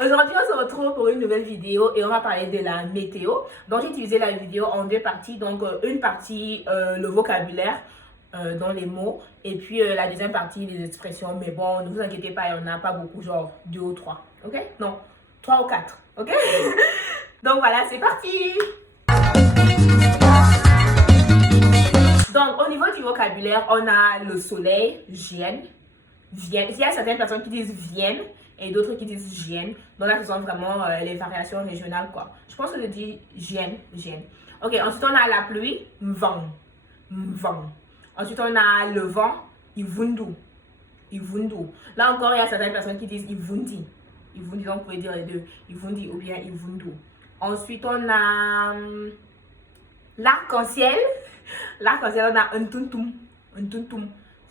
Aujourd'hui, on se retrouve pour une nouvelle vidéo et on va parler de la météo. Donc, j'ai divisé la vidéo en deux parties. Donc, une partie, le vocabulaire dans les mots. Et puis, la deuxième partie, les expressions. Mais bon, ne vous inquiétez pas, il n'y en a pas beaucoup, genre 2 ou 3. Ok? Non, 3 ou 4. Ok? Donc, voilà, c'est parti! Donc, au niveau du vocabulaire, on a le soleil, vienne. Il y a certaines personnes qui disent viennent et d'autres qui disent viennent. Donc là, ce sont vraiment les variations régionales, quoi. Je pense que je dis vienne. Ok, ensuite on a la pluie, vent. Ensuite, on a le vent, ivundu. Là encore, il y a certaines personnes qui disent ivundi. Donc vous pouvez dire les deux, ivundi ou bien ivundu. Ensuite, on a l'arc-en-ciel. L'arc-en-ciel, on a un tuntum.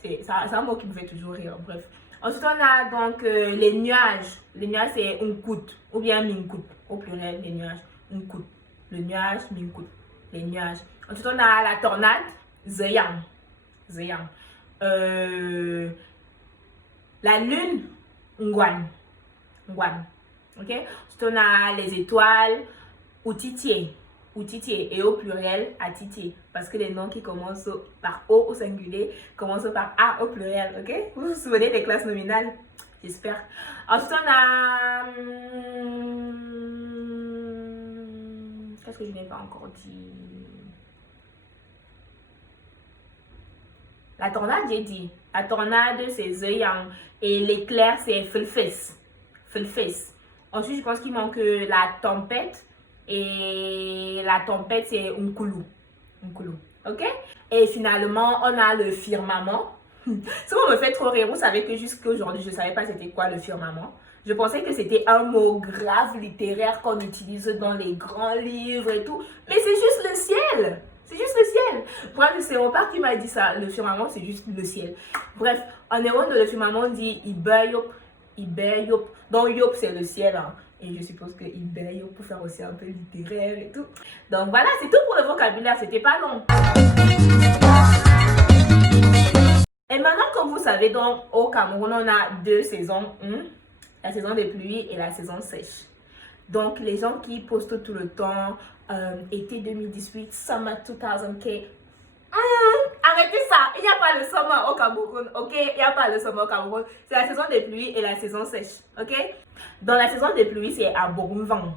C'est un mot qui me fait toujours rire, bref. Ensuite, on a donc les nuages. Les nuages, c'est unkut ou bien minkut. Au pluriel, les nuages. Unkut. Le nuage, minkut. Les nuages. Ensuite, on a la tornade, zeyang. La lune, ngwan. Ok? Ensuite, on a les étoiles, outitier. Et au pluriel, atitier. Parce que les noms qui commencent par O au singulier commencent par A au pluriel. Ok? Vous vous souvenez des classes nominales? J'espère. Ensuite, on a... Qu'est-ce que je n'ai pas encore dit? La tornade, j'ai dit. La tornade, c'est zeyang. Et l'éclair, c'est fulfes. Ensuite, je pense qu'il manque la tempête. Et la tempête, c'est unkulu. Ok? Et finalement, on a le firmament. Ça me fait trop rire. Vous savez que jusqu'à aujourd'hui, je ne savais pas c'était quoi le firmament. Je pensais que c'était un mot grave littéraire qu'on utilise dans les grands livres et tout. Mais c'est juste le ciel. Bref, c'est mon père qui m'a dit ça. Le firmament, c'est juste le ciel. Bref, en héros de le firmament, on dit Iberyop. Donc, yop, c'est le ciel. Hein. Et je suppose que Iberyop pour faire aussi un peu littéraire et tout. Donc, voilà, c'est tout pour le vocabulaire. C'était pas long. Et maintenant, comme vous savez, donc, au Cameroun, on a deux saisons. La saison des pluies et la saison sèche. Donc, les gens qui postent tout le temps, été 2018, summer 2000K, arrêtez ça, il n'y a pas le summer au Cameroun, ok? Il n'y a pas le summer au Cameroun. C'est la saison des pluies et la saison sèche, ok? Dans la saison des pluies, c'est Abok Mvang.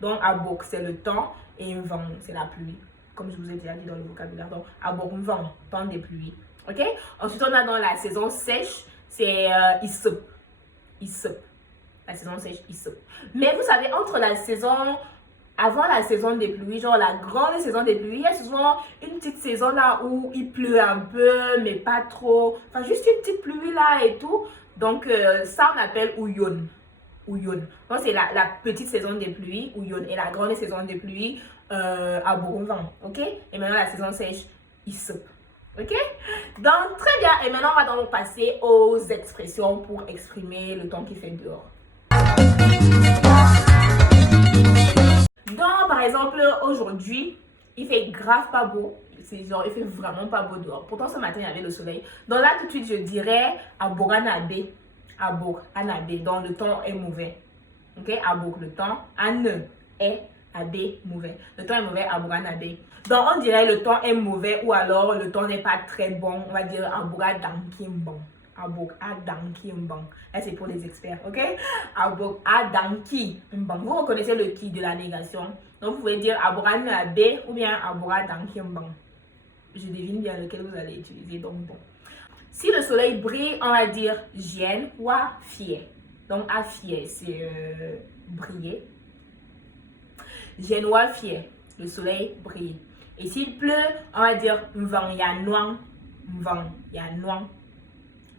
Donc, Abok, c'est le temps et Mvang, c'est la pluie. Comme je vous ai déjà dit dans le vocabulaire. Donc, Abok Mvang, temps des pluies, ok? Ensuite, on a dans la saison sèche, c'est Issep. La saison sèche, Issep. Mais vous savez, entre la saison... Avant la saison des pluies, genre la grande saison des pluies, il y a souvent une petite saison là où il pleut un peu, mais pas trop. Enfin, juste une petite pluie là et tout. Donc, ça, on appelle Ouyon. Donc, c'est la petite saison des pluies, Ouyon. Et la grande saison des pluies, à Bourvin. Ok? Et maintenant, la saison sèche, Issep. Ok? Donc, très bien. Et maintenant, on va donc passer aux expressions pour exprimer le temps qu'il fait dehors. Donc, par exemple, aujourd'hui, il fait grave pas beau. C'est genre, il fait vraiment pas beau dehors. Pourtant, ce matin, il y avait le soleil. Donc là, tout de suite, je dirais Aboganabe. Donc, le temps est mauvais. Ok? Abog, le temps. Ane est Abe, mauvais. Le temps est mauvais, Aboganabe. Donc, on dirait le temps est mauvais ou alors le temps n'est pas très bon. On va dire Abogadankimbon. Là, c'est pour les experts, ok? Abogadankimbon. Vous reconnaissez le qui de la négation. Donc, vous pouvez dire Aboganade ou bien Abogadankimbon. Je devine bien lequel vous allez utiliser, donc bon. Si le soleil brille, on va dire Jien ou Fier. Donc, à Fier, c'est briller. Jien ou Fier, le soleil brille. Et s'il pleut, on va dire Mvang ya noang.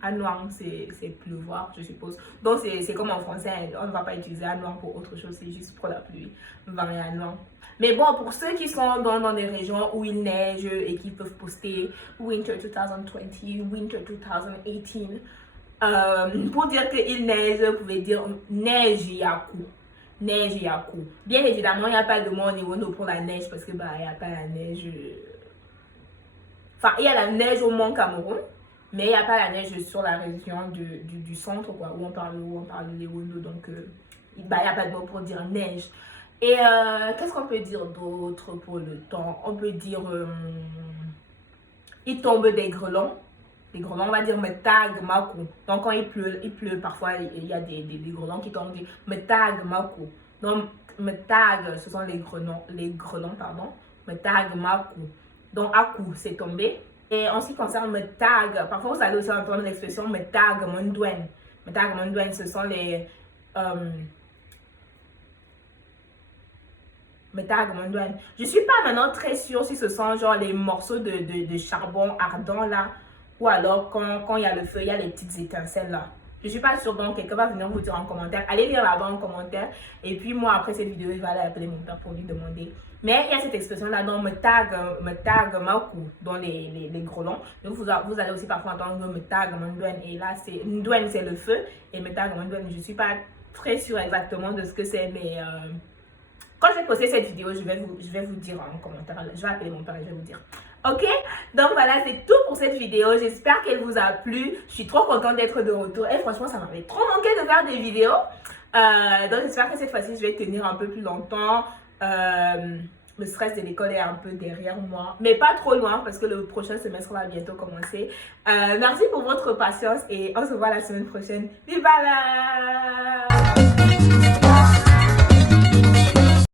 Anouang, c'est pleuvoir, je suppose. Donc, c'est comme en français, on ne va pas utiliser anouang pour autre chose, c'est juste pour la pluie. Anouang. Mais bon, pour ceux qui sont dans des régions où il neige et qui peuvent poster Winter 2020, Winter 2018, pour dire qu'il neige, vous pouvez dire neige yaku. Bien évidemment, il n'y a pas de mot au niveau pour la neige parce que il n'y a pas la neige. Enfin, il y a la neige au Mont Cameroun. Mais il n'y a pas la neige sur la région du centre, quoi, où on parle les Wondo. Donc, il n'y a pas de mot pour dire neige. Et qu'est-ce qu'on peut dire d'autre pour le temps? On peut dire, il tombe des grêlons. Les grêlons, on va dire me tag maku. Donc quand il pleut parfois il y a des grêlons qui tombent, me tag maku. Donc me tag, ce sont les grêlons pardon. Me tag maku. Donc aku, c'est tombé. Et en ce qui concerne me tag, parfois vous allez aussi entendre l'expression me tag mondwen. Me tag mondwen, ce sont les je suis pas maintenant très sûre si ce sont genre les morceaux de charbon ardent là, ou alors quand il y a le feu, il y a les petites étincelles là. Je suis pas sûre, donc quelqu'un va venir vous dire en commentaire. Allez lire là-bas en commentaire. Et puis moi, après cette vidéo, je vais aller appeler mon père pour lui demander. Mais il y a cette expression là, donc me tag maku, dans les grelons. Donc vous allez aussi parfois entendre me tag mondwen. Et là, c'est ndwen, c'est le feu. Et me tag mondwen, je suis pas très sûre exactement de ce que c'est, mais quand je vais poster cette vidéo, je vais vous dire en commentaire. Je vais appeler mon père et je vais vous dire. Ok? Donc voilà, c'est tout pour cette vidéo. J'espère qu'elle vous a plu. Je suis trop contente d'être de retour. Et franchement, ça m'avait trop manqué de faire des vidéos. Donc j'espère que cette fois-ci, je vais tenir un peu plus longtemps. Le stress de l'école est un peu derrière moi. Mais pas trop loin parce que le prochain semestre va bientôt commencer. Merci pour votre patience et on se voit la semaine prochaine. Viva la...